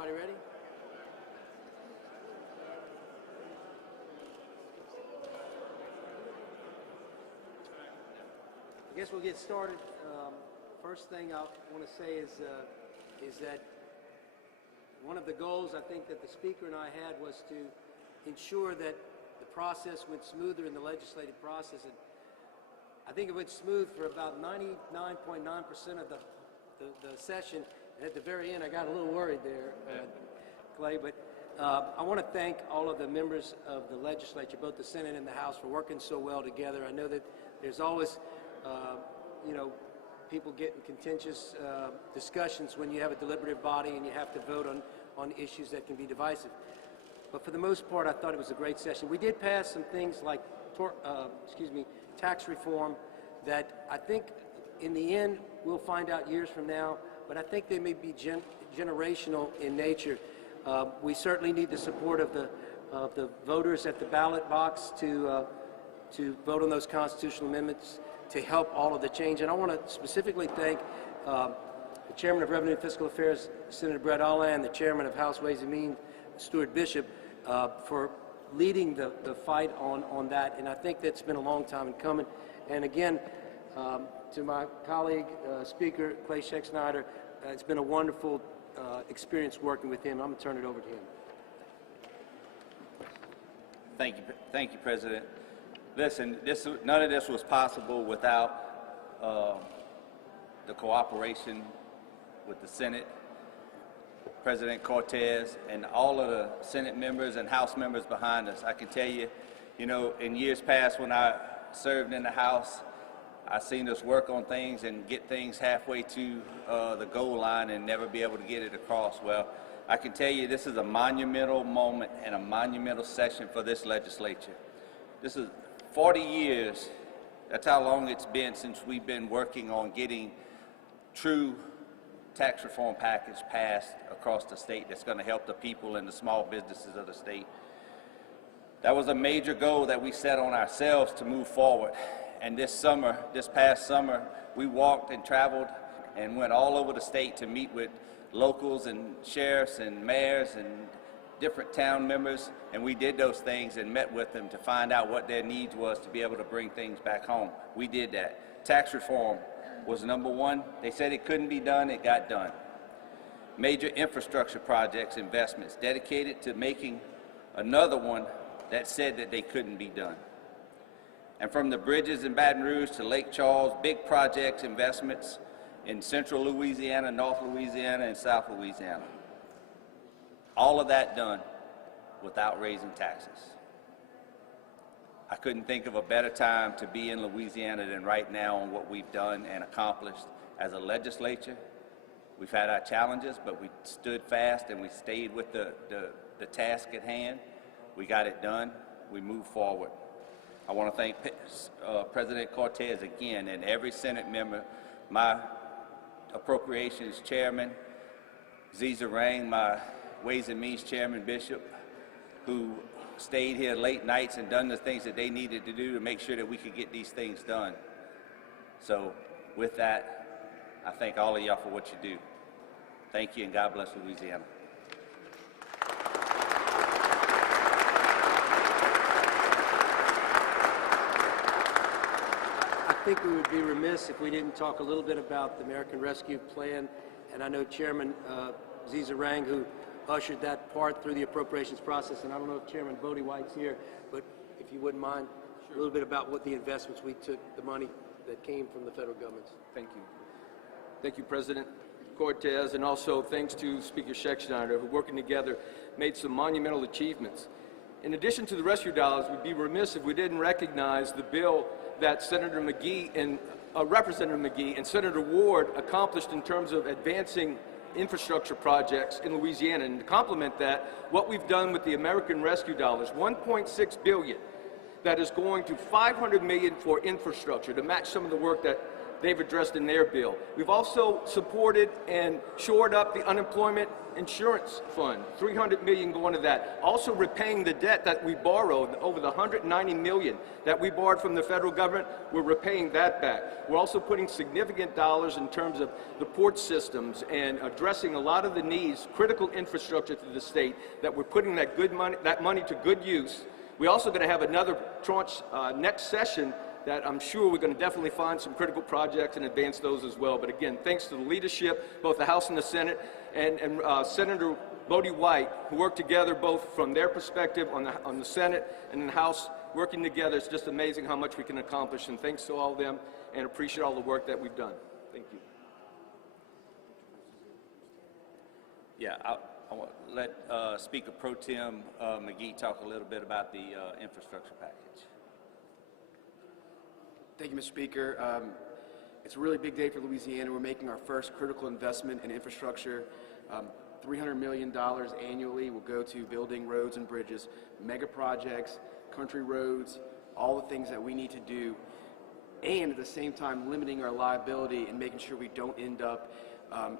Everybody ready? I guess we'll get started. First thing I want to say is that one of the goals I think that the speaker and I had was to ensure that the process went smoother in the legislative process. And I think it went smooth for about 99.9% of the session. And at the very end, I got a little worried there, Clay. But I want to thank all of the members of the legislature, both the Senate and the House, for working so well together. I know that there's always, people get in contentious discussions when you have a deliberative body and you have to vote on issues that can be divisive. But for the most part, I thought it was a great session. We did pass some things like tax reform that I think in the end we'll find out years from now, but I think they may be generational in nature. We certainly need the support of the voters at the ballot box to vote on those constitutional amendments to help all of the change. And I want to specifically thank the Chairman of Revenue and Fiscal Affairs, Senator Brett Allan, the Chairman of House Ways and Means, Stuart Bishop, for leading the fight on that. And I think that's been a long time in coming. And again, to my colleague, Speaker Clay Schexnayder, it's been a wonderful experience working with him. I'm going to turn it over to him. Thank you, President. Listen, none of this was possible without the cooperation with the Senate, President Cortez, and all of the Senate members and House members behind us. I can tell you, in years past when I served in the House, I seen us work on things and get things halfway to the goal line and never be able to get it across. Well, I can tell you this is a monumental moment and a monumental session for this legislature. This is 40 years, that's how long it's been since we've been working on getting true tax reform package passed across the state that's going to help the people and the small businesses of the state. That was a major goal that we set on ourselves to move forward. And this past summer, we walked and traveled and went all over the state to meet with locals and sheriffs and mayors and different town members, and we did those things and met with them to find out what their needs was to be able to bring things back home. We did that. Tax reform was number one. They said it couldn't be done, it got done. Major infrastructure projects, investments, dedicated to making another one that said that they couldn't be done. And from the bridges in Baton Rouge to Lake Charles, big projects, investments in central Louisiana, North Louisiana, and South Louisiana. All of that done without raising taxes. I couldn't think of a better time to be in Louisiana than right now on what we've done and accomplished as a legislature. We've had our challenges, but we stood fast and we stayed with the task at hand. We got it done. We moved forward. I want to thank President Cortez again and every Senate member, my Appropriations Chairman, Ziza Rang, my Ways and Means Chairman Bishop, who stayed here late nights and done the things that they needed to do to make sure that we could get these things done. So with that, I thank all of y'all for what you do. Thank you, and God bless Louisiana. I think we would be remiss if we didn't talk a little bit about the American Rescue Plan. And I know Chairman Ziza Rang, who ushered that part through the appropriations process, and I don't know if Chairman Bodie White's here, but if you wouldn't mind, a little bit about what the investments we took, the money that came from the federal government. Thank you. Thank you, President Cortez, and also thanks to Speaker Schexnayder, who working together made some monumental achievements. In addition to the rescue dollars, we'd be remiss if we didn't recognize the bill that Senator McGee and Representative McGee and Senator Ward accomplished in terms of advancing infrastructure projects in Louisiana. And to complement that, what we've done with the American Rescue dollars, $1.6 billion, that is going to $500 million for infrastructure to match some of the work that they've addressed in their bill. We've also supported and shored up the unemployment insurance fund, $300 million going to that. Also repaying the debt that we borrowed, over the $190 million that we borrowed from the federal government, we're repaying that back. We're also putting significant dollars in terms of the port systems and addressing a lot of the needs, critical infrastructure to the state, that we're putting that money to good use. We're also going to have another tranche next session that I'm sure we're going to definitely find some critical projects and advance those as well. But again, thanks to the leadership, both the House and the Senate, and Senator Bodie White, who worked together both from their perspective on the Senate and in the House, working together. It's just amazing how much we can accomplish. And thanks to all of them, and appreciate all the work that we've done. Thank you. Yeah, I want to let Speaker Pro Tem McGee talk a little bit about the infrastructure package. Thank you, Mr. Speaker. It's a really big day for Louisiana. We're making our first critical investment in infrastructure. $300 million annually will go to building roads and bridges, mega projects, country roads, all the things that we need to do, and at the same time limiting our liability and making sure we don't end up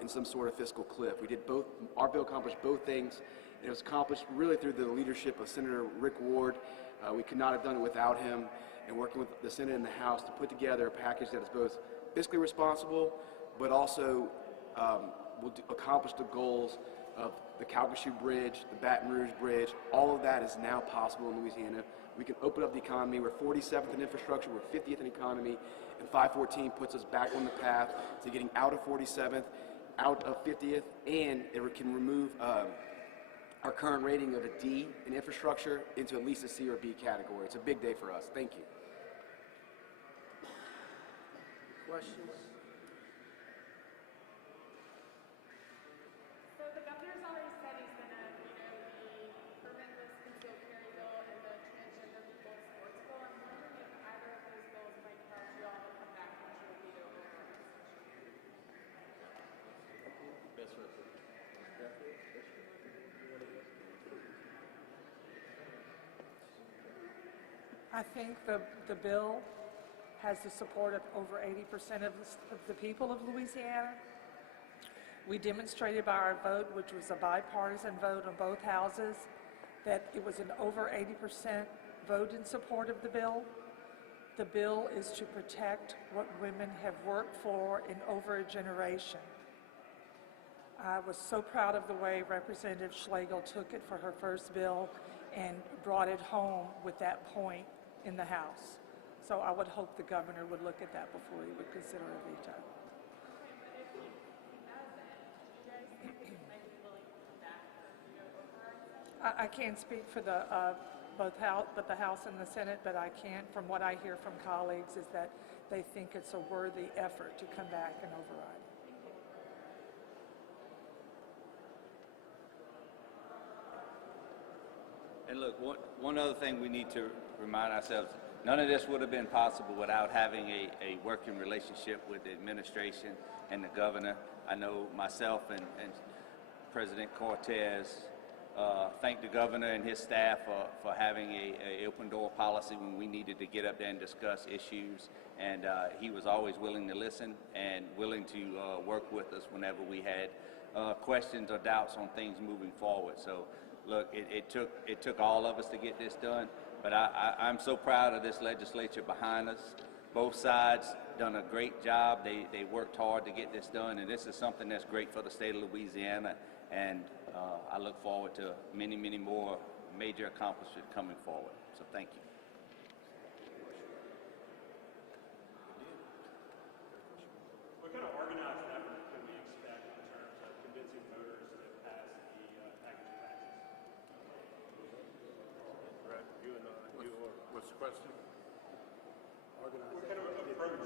in some sort of fiscal cliff. We did both. Our bill accomplished both things. It was accomplished really through the leadership of Senator Rick Ward. We could not have done it without him, and working with the Senate and the House to put together a package that is both fiscally responsible, but also will accomplish the goals of the Calcasieu Bridge, the Baton Rouge Bridge. All of that is now possible in Louisiana. We can open up the economy. We're 47th in infrastructure, we're 50th in economy, and 514 puts us back on the path to getting out of 47th, out of 50th, and it can remove our current rating of a D in infrastructure into at least a C or B category. It's a big day for us. Thank you. Questions? So the governor's already said he's going to veto the permitless concealed carry bill and the transgender people's sports bill. I'm wondering if either of those bills might cause you all to come back and issue a veto over. I think the bill has the support of over 80% of the people of Louisiana. We demonstrated by our vote, which was a bipartisan vote on both houses, that it was an over 80% vote in support of the bill. The bill is to protect what women have worked for in over a generation. I was so proud of the way Representative Schlegel took it for her first bill and brought it home with that point in the House. So I would hope the governor would look at that before he would consider a veto. I can't speak for the both House, but the House and the Senate, but I can, from what I hear from colleagues, is that they think it's a worthy effort to come back and override. And look, one other thing we need to remind ourselves, none of this would have been possible without having a working relationship with the administration and the governor. I know myself and President Cortez thank the governor and his staff for having a open door policy when we needed to get up there and discuss issues. And he was always willing to listen and willing to work with us whenever we had questions or doubts on things moving forward. So look, it took all of us to get this done. But I'm so proud of this legislature behind us. Both sides done a great job. They worked hard to get this done, and this is something that's great for the state of Louisiana. And I look forward to many, many more major accomplishments coming forward. So thank you. What kind of organized effort can we expect in terms of convincing voters to pass the package of taxes? Right, you and what's the question? What kind of approach,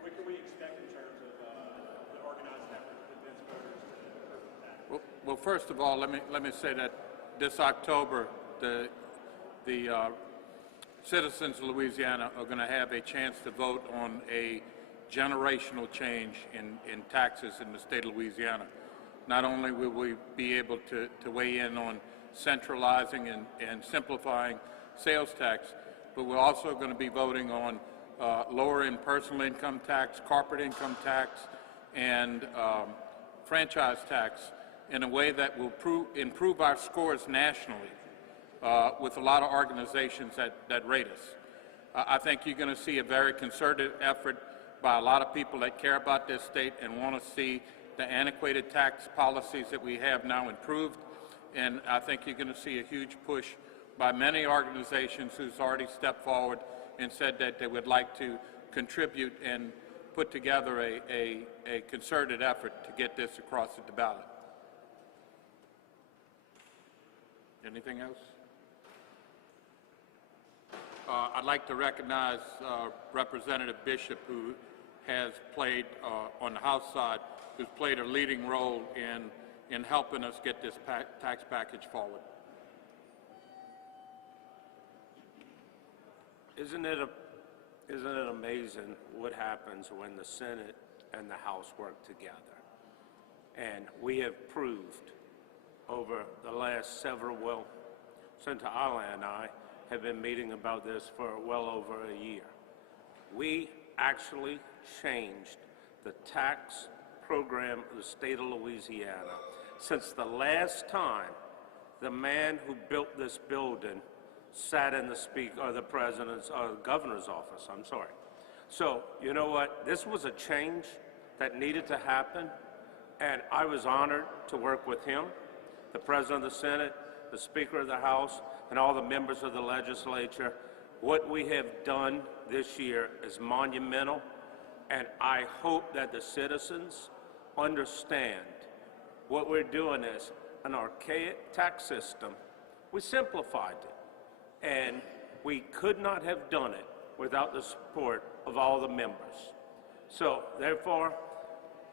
what can we expect in terms of the organized effort to convince voters to approve the tax? Well, first of all, let me say that this October, the citizens of Louisiana are going to have a chance to vote on a generational change in taxes in the state of Louisiana. Not only will we be able to weigh in on centralizing and simplifying sales tax, but we're also going to be voting on lowering personal income tax, corporate income tax, and franchise tax in a way that will improve our scores nationally with a lot of organizations that rate us. I think you're going to see a very concerted effort by a lot of people that care about this state and want to see the antiquated tax policies that we have now improved. And I think you're going to see a huge push by many organizations who's already stepped forward and said that they would like to contribute and put together a concerted effort to get this across the ballot. Anything else? I'd like to recognize Representative Bishop, who has played, on the House side, who's played a leading role in helping us get this tax package forward. Isn't it amazing what happens when the Senate and the House work together? And we have proved over the last several, well, Senator Ala and I have been meeting about this for well over a year. We actually changed the tax program of the state of Louisiana since the last time the man who built this building sat in the president's or the governor's office. I'm sorry. So you know what? This was a change that needed to happen, and I was honored to work with him, the president of the Senate, the Speaker of the House, and all the members of the legislature. What we have done this year is monumental, and I hope that the citizens understand what we're doing is an archaic tax system. We simplified it, and we could not have done it without the support of all the members. So, therefore,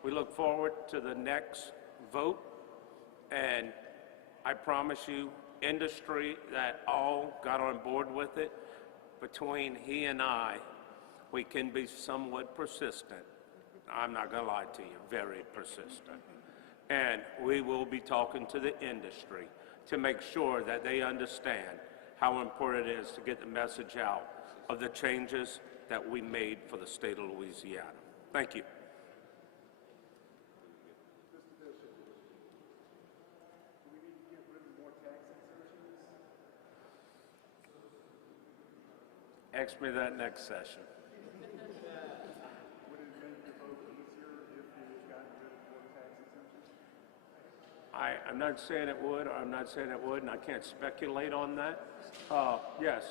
we look forward to the next vote, and I promise you, industry that all got on board with it, between he and I, we can be somewhat persistent. I'm not going to lie to you, very persistent. And we will be talking to the industry to make sure that they understand how important it is to get the message out of the changes that we made for the state of Louisiana. Thank you. Ask me that next session. I'm not saying it would, or I'm not saying it would, and I can't speculate on that. Yes,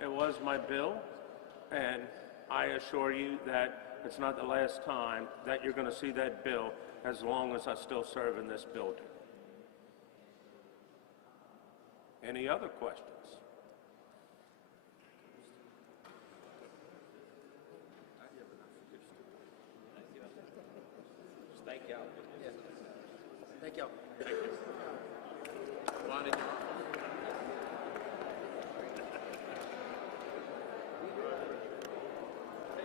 it was my bill, and I assure you that it's not the last time that you're going to see that bill as long as I still serve in this building. Any other questions? Thank you. Wanted